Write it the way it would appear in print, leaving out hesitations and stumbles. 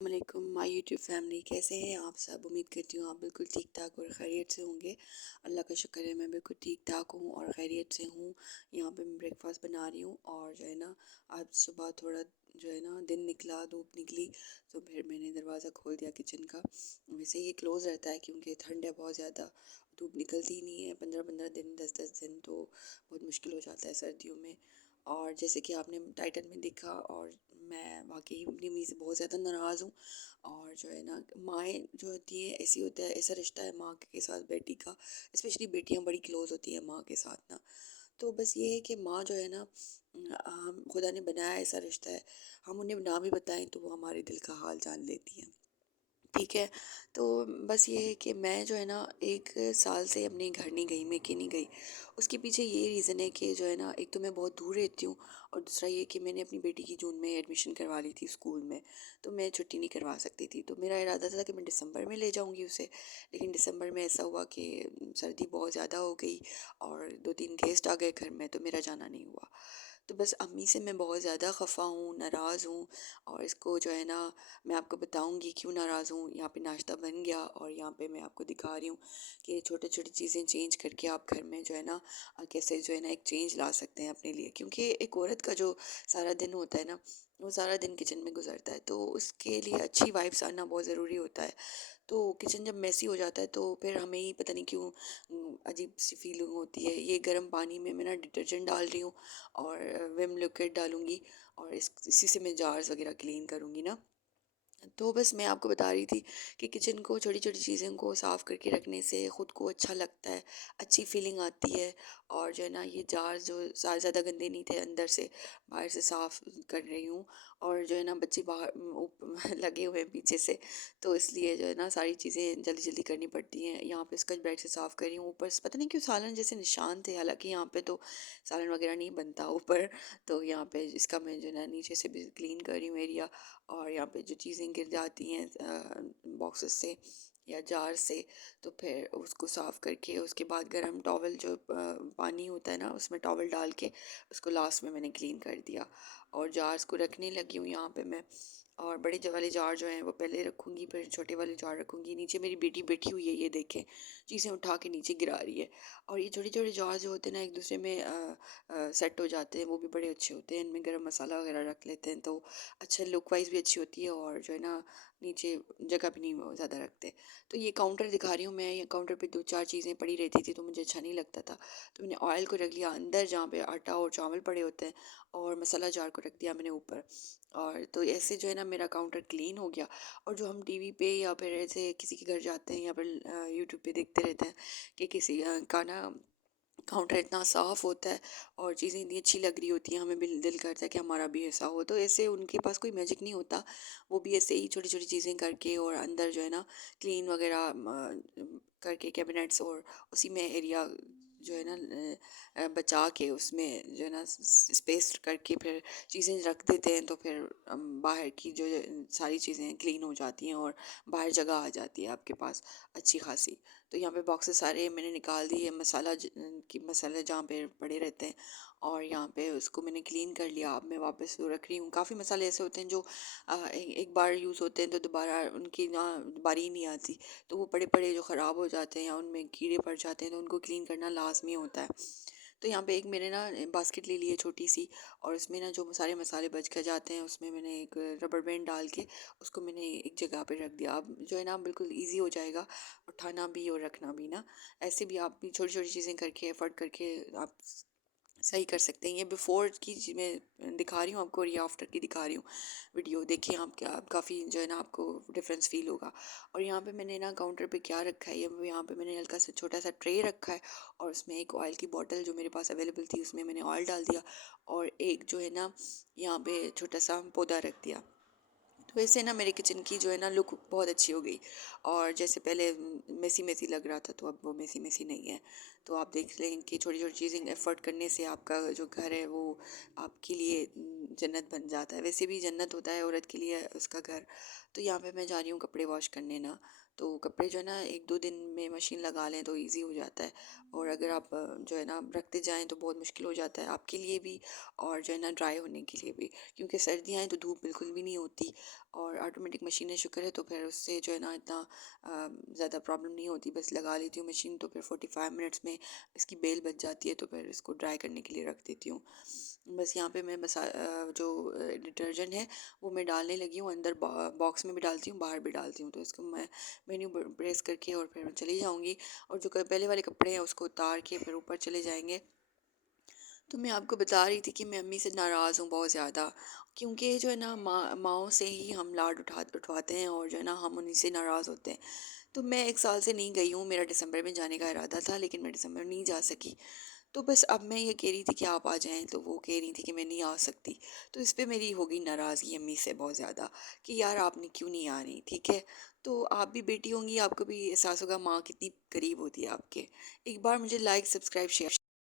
वालेकुम my YouTube family, कैसे हैं आप सब। उम्मीद करती हूँ आप बिल्कुल ठीक ठाक और खैरियत से होंगे। अल्लाह का शुक्र है मैं बिल्कुल ठीक ठाक हूँ और खैरियत से हूँ। यहाँ पे मैं ब्रेकफास्ट बना रही हूँ और जो है ना, आज सुबह थोड़ा जो है ना दिन निकला, धूप निकली, तो फिर मैंने दरवाज़ा खोल दिया किचन का। वैसे ये क्लोज़ रहता है क्योंकि ठंड है बहुत ज़्यादा, धूप निकलती ही नहीं है। 15-15 दिन, 10-10 दिन तो बहुत मुश्किल हो जाता है सर्दियों में। और जैसे कि आपने टाइटल में देखा, और मैं वाकई अपनी अम्मी से बहुत ज़्यादा नाराज़ हूँ। और जो है ना, माएँ जो होती हैं, ऐसी होता है, ऐसा रिश्ता है माँ के साथ बेटी का। स्पेशली बेटियाँ बड़ी क्लोज़ होती हैं माँ के साथ ना। तो बस ये है कि माँ जो है ना, हम खुदा ने बनाया ऐसा रिश्ता है। हम उन्हें ना भी बताएं तो वो हमारे दिल का हाल जान लेती हैं। ठीक है। तो बस ये है कि मैं जो है ना 1 साल से अपने घर नहीं गई, मायके नहीं गई। उसके पीछे ये रीज़न है कि जो है ना, एक तो मैं बहुत दूर रहती हूँ और दूसरा ये कि मैंने अपनी बेटी की जून में एडमिशन करवा ली थी स्कूल में, तो मैं छुट्टी नहीं करवा सकती थी। तो मेरा इरादा था कि मैं दिसंबर में ले जाऊँगी उसे, लेकिन दिसंबर में ऐसा हुआ कि सर्दी बहुत ज़्यादा हो गई और 2-3 गेस्ट आ गए घर में, तो मेरा जाना नहीं हुआ। तो बस अम्मी से मैं बहुत ज़्यादा ख़फ़ा हूँ, नाराज़ हूँ। और इसको जो है ना, मैं आपको बताऊँगी क्यों नाराज़ हूँ। यहाँ पे नाश्ता बन गया और यहाँ पे मैं आपको दिखा रही हूँ कि छोटी-छोटी चीज़ें चेंज करके आप घर में जो है ना, कैसे जो है ना एक चेंज ला सकते हैं अपने लिए। क्योंकि एक औरत का जो सारा दिन होता है ना, वो सारा दिन किचन में गुज़रता है, तो उसके लिए अच्छी वाइब्स आना बहुत ज़रूरी होता है। तो किचन जब मेसी हो जाता है तो फिर हमें ही पता नहीं क्यों अजीब सी फीलिंग होती है। ये गर्म पानी में मैं ना डिटर्जेंट डाल रही हूँ और विम लिक्विड डालूँगी और इसी से मैं जार्स वगैरह क्लीन करूँगी ना। तो बस मैं आपको बता रही थी कि किचन को छोटी-छोटी चीज़ों को साफ़ करके रखने से खुद को अच्छा लगता है, अच्छी फ़ीलिंग आती है। और जो है ना, ये जार जो ज़्यादा गंदे नहीं थे अंदर से, बाहर से साफ़ कर रही हूँ। और जो है ना, बच्चे बाहर लगे हुए हैं पीछे से, तो इसलिए जो है ना सारी चीज़ें जल्दी-जल्दी करनी पड़ती हैं। यहाँ पे स्कॉच ब्राइट से साफ़ कर रही हूँ, ऊपर से पता नहीं क्यों सालन जैसे निशान थे, हालाँकि यहाँ पे तो सालन वगैरह नहीं बनता ऊपर। तो यहाँ पे इसका मैं जो है ना नीचे से भी क्लीन कर रही हूँ एरिया। और यहाँ पे जो चीज़ें गिर जाती हैं बॉक्सेस से या जार से, तो फिर उसको साफ़ करके उसके बाद गर्म टॉवल जो पानी होता है ना, उसमें टॉवल डाल के उसको लास्ट में मैंने क्लीन कर दिया। और जार्स को रखने लगी हूँ यहाँ पे मैं। और बड़े वाले जार जो हैं वो पहले रखूँगी, फिर छोटे वाले जार रखूँगी। नीचे मेरी बेटी बैठी हुई है, ये देखें, चीज़ें उठा के नीचे गिरा रही है। और ये छोटे छोटे जार जो होते हैं ना, एक दूसरे में सेट हो जाते हैं, वो भी बड़े अच्छे होते हैं। इनमें गरम मसाला वगैरह रख लेते हैं तो अच्छा, लुक वाइज भी अच्छी होती है और जो है ना, नीचे जगह भी नहीं वो ज़्यादा रखते। तो ये काउंटर दिखा रही हूँ मैं, ये काउंटर पे 2-4 चीज़ें पड़ी रहती थी तो मुझे अच्छा नहीं लगता था। तो मैंने ऑयल को रख लिया अंदर जहाँ पे आटा और चावल पड़े होते हैं, और मसाला जार को रख दिया मैंने ऊपर। और तो ऐसे जो है ना, मेरा काउंटर क्लीन हो गया। और जो हम टीवी पे या फिर ऐसे किसी के घर जाते हैं या फिर यूट्यूब पे देखते रहते हैं कि किसी का ना काउंटर इतना साफ़ होता है और चीज़ें इतनी अच्छी लग रही होती हैं, हमें भी दिल करता है कि हमारा भी ऐसा हो। तो ऐसे उनके पास कोई मैजिक नहीं होता, वो भी ऐसे ही छोटी छोटी चीज़ें करके और अंदर जो है ना क्लीन वगैरह करके कैबिनेट्स, और उसी में एरिया जो है ना बचा के उसमें जो है ना स्पेस करके फिर चीज़ें रख देते हैं। तो फिर बाहर की जो सारी चीज़ें क्लीन हो जाती हैं और बाहर जगह आ जाती है आपके पास अच्छी खासी। तो यहाँ पे बॉक्सेस सारे मैंने निकाल दिए, मसाले जहाँ पे पड़े रहते हैं, और यहाँ पे उसको मैंने क्लीन कर लिया। अब मैं वापस वो रख रही हूँ। काफ़ी मसाले ऐसे होते हैं जो एक बार यूज़ होते हैं तो दोबारा उनकी ना बारी ही नहीं आती, तो वो पड़े पड़े जो ख़राब हो जाते हैं या उनमें कीड़े पड़ जाते हैं, तो उनको क्लीन करना लाजमी होता है। तो यहाँ पे एक मैंने ना बास्केट ले ली है छोटी सी, और उसमें ना जो सारे मसाले बच कर जाते हैं, उसमें मैंने एक रबर बैंड डाल के उसको मैंने एक जगह पे रख दिया। अब जो है ना बिल्कुल ईज़ी हो जाएगा उठाना भी और रखना भी ना। ऐसे भी आप भी छोटी छोटी चीज़ें करके एफर्ट करके आप सही कर सकते हैं। ये बिफ़ोर की मैं दिखा रही हूँ आपको, और ये आफ्टर की दिखा रही हूँ वीडियो। देखिए आप, क्या आप काफ़ी जो है ना आपको डिफरेंस फ़ील होगा। और यहाँ पे मैंने ना काउंटर पे क्या रखा है, ये यहाँ पे मैंने हल्का सा छोटा सा ट्रे रखा है, और उसमें एक ऑयल की बॉटल जो मेरे पास अवेलेबल थी उसमें मैंने ऑयल डाल दिया, और एक जो है ना यहाँ पे छोटा सा पौधा रख दिया। तो इससे ना मेरे किचन की जो है ना लुक बहुत अच्छी हो गई। और जैसे पहले मेसी मेसी लग रहा था, तो अब वो मेसी मेसी नहीं है। तो आप देख लें कि छोटी छोटी चीज़ें एफर्ट करने से आपका जो घर है वो आपके लिए जन्नत बन जाता है। वैसे भी जन्नत होता है औरत के लिए उसका घर। तो यहाँ पे मैं जा रही हूँ कपड़े वॉश करने ना, तो कपड़े जो है ना 1-2 दिन में मशीन लगा लें तो ईज़ी हो जाता है। और अगर आप जो है ना रखते जाएँ तो बहुत मुश्किल हो जाता है आपके लिए भी और जो है ना ड्राई होने के लिए भी। क्योंकि सर्दियाँ हैं तो धूप बिल्कुल भी नहीं होती और ऑटोमेटिक मशीन है, शुक्र है, तो फिर उससे जो है ना इतना ज़्यादा प्रॉब्लम नहीं होती। बस लगा लेती हूँ मशीन तो फिर 45 मिनट्स में इसकी बेल बच जाती है, तो फिर इसको ड्राई करने के लिए रख देती हूँ। बस यहाँ पे मैं जो डिटर्जेंट है वो मैं डालने लगी हूँ, अंदर बॉक्स में भी डालती हूँ, बाहर भी डालती हूँ। तो इसको मैं मेन्यू प्रेस करके और फिर मैं चली जाऊँगी और जो पहले वाले कपड़े हैं उसको उतार के फिर ऊपर चले जाएंगे। तो मैं आपको बता रही थी कि मैं अम्मी से नाराज़ हूँ बहुत ज़्यादा, क्योंकि जो है ना माँओं से ही हम लाड उठवाते हैं और जो है ना हम उन्हीं से नाराज़ होते हैं। तो मैं 1 साल से नहीं गई हूँ, मेरा दिसंबर में जाने का इरादा था लेकिन मैं दिसंबर में नहीं जा सकी। तो बस अब मैं ये कह रही थी कि आप आ जाएँ, तो वो कह रही थी कि मैं नहीं आ सकती। तो इस पे मेरी हो गई नाराज़गी अम्मी से बहुत ज़्यादा कि यार आपने क्यों नहीं आ रही, ठीक है? तो आप भी बेटी होंगी, आपको भी एहसास होगा माँ कितनी करीब होती है आपके। एक बार मुझे लाइक, सब्सक्राइब, शेयर